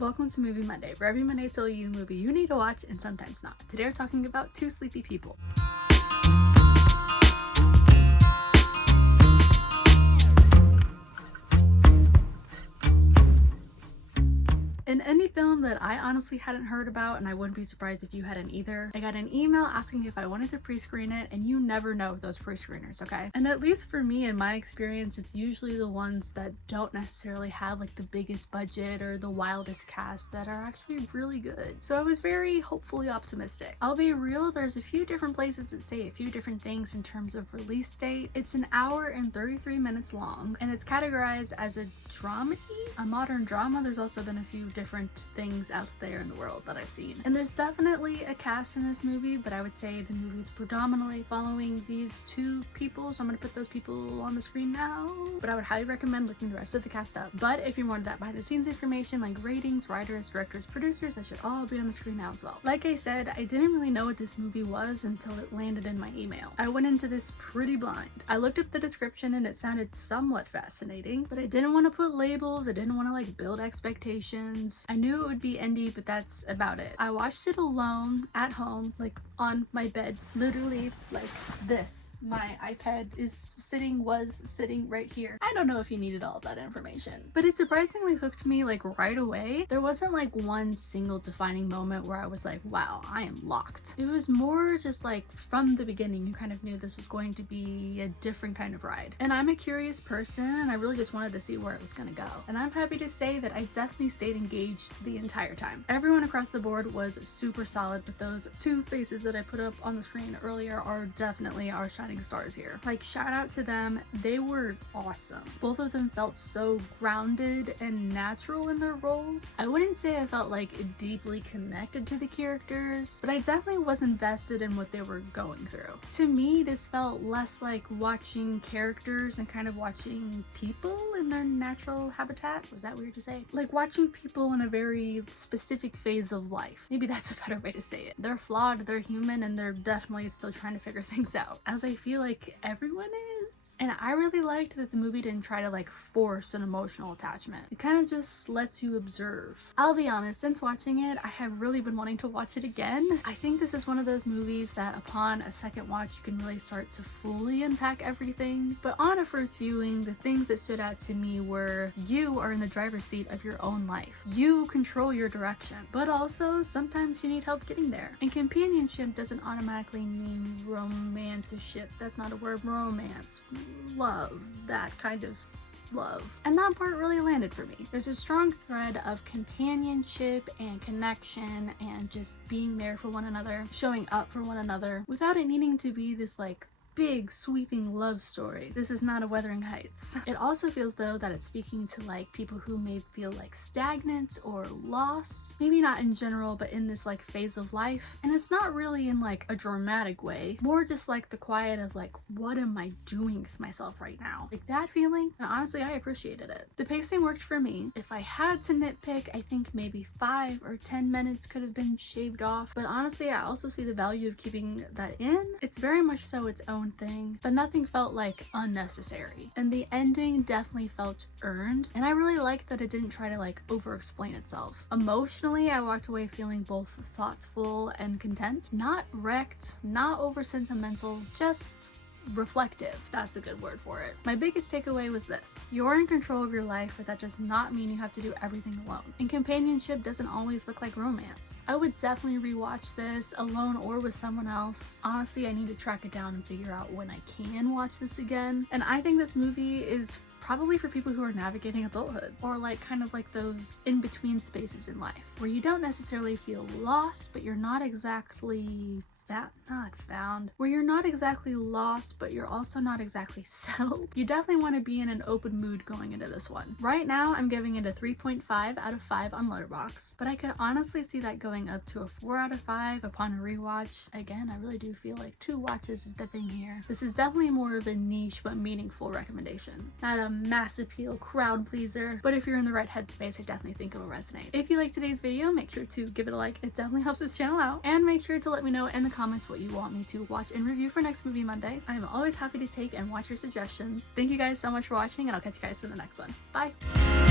Welcome to Movie Monday, where every Monday I tell you a movie you need to watch and sometimes not. Today we're talking about Two Sleepy People. An indie film that I honestly hadn't heard about, and I wouldn't be surprised if you hadn't either. I got an email asking if I wanted to pre-screen it, and you never know with those pre-screeners, okay? And at least for me, in my experience, it's usually the ones that don't necessarily have like the biggest budget or the wildest cast that are actually really good. So I was very hopefully optimistic. I'll be real, there's a few different places that say a few different things in terms of release date. It's an hour and 33 minutes long, and it's categorized as a dramedy, a modern drama. There's also been a few different things out there in the world that I've seen. And there's definitely a cast in this movie, but I would say the movie is predominantly following these two people, so I'm gonna put those people on the screen now. But I would highly recommend looking the rest of the cast up. But if you wanted that behind the scenes information like ratings, writers, directors, producers, that should all be on the screen now as well. Like I said, I didn't really know what this movie was until it landed in my email. I went into this pretty blind. I looked up the description and it sounded somewhat fascinating, but I didn't want to put labels. I didn't want to like build expectations. I knew it would be indie, but that's about it. I watched it alone at home, like on my bed, literally like this. My iPad was sitting right here. I don't know if you needed all of that information, but it surprisingly hooked me like right away. There wasn't like one single defining moment where I was like, wow, I am locked. It was more just like from the beginning, you kind of knew this was going to be a different kind of ride. And I'm a curious person and I really just wanted to see where it was gonna go. And I'm happy to say that I definitely stayed engaged the entire time. Everyone across the board was super solid, but those two faces that I put up on the screen earlier are definitely our shining stars here. Like, shout out to them. They were awesome. Both of them felt so grounded and natural in their roles. I wouldn't say I felt like deeply connected to the characters, but I definitely was invested in what they were going through. To me, this felt less like watching characters and kind of watching people in their natural habitat. Was that weird to say? Like watching people in a very specific phase of life. Maybe that's a better way to say it. They're flawed, they're human, and they're definitely still trying to figure things out, as I feel like everyone is. And I really liked that the movie didn't try to like force an emotional attachment. It kind of just lets you observe. I'll be honest, since watching it, I have really been wanting to watch it again. I think this is one of those movies that upon a second watch, you can really start to fully unpack everything. But on a first viewing, the things that stood out to me were you are in the driver's seat of your own life. You control your direction, but also sometimes you need help getting there. And companionship doesn't automatically mean romanticship. That's not a word. Romance. Love, that kind of love. And that part really landed for me. There's a strong thread of companionship and connection and just being there for one another, showing up for one another without it needing to be this like big sweeping love story. This is not a Wuthering Heights. It also feels though that it's speaking to like people who may feel like stagnant or lost, maybe not in general but in this like phase of life. And it's not really in like a dramatic way, more just like the quiet of like, what am I doing with myself right now? Like that feeling. And honestly, I appreciated it. The pacing worked for me. If I had to nitpick, I think maybe 5 or 10 minutes could have been shaved off, but honestly I also see the value of keeping that in. It's very much so its own thing, but nothing felt like unnecessary. And the ending definitely felt earned, and I really liked that it didn't try to like over explain itself. Emotionally, I walked away feeling both thoughtful and content. Not wrecked, not over sentimental, just reflective. That's a good word for it. My biggest takeaway was this: you're in control of your life, but that does not mean you have to do everything alone. And companionship doesn't always look like romance. I would definitely rewatch this alone or with someone else. Honestly, I need to track it down and figure out when I can watch this again. And I think this movie is probably for people who are navigating adulthood, or like kind of like those in-between spaces in life where you don't necessarily feel lost, but you're not exactly where you're not exactly lost, but you're also not exactly settled. You definitely want to be in an open mood going into this one. Right now, I'm giving it a 3.5 out of 5 on Letterboxd, but I could honestly see that going up to a 4 out of 5 upon a rewatch. Again, I really do feel like 2 watches is the thing here. This is definitely more of a niche but meaningful recommendation. Not a mass appeal crowd pleaser, but if you're in the right headspace, I definitely think it will resonate. If you like today's video, make sure to give it a like. It definitely helps this channel out, and make sure to let me know in the comments what you want me to watch and review for next Movie Monday. I am always happy to take and watch your suggestions. Thank you guys so much for watching, and I'll catch you guys in the next one. Bye!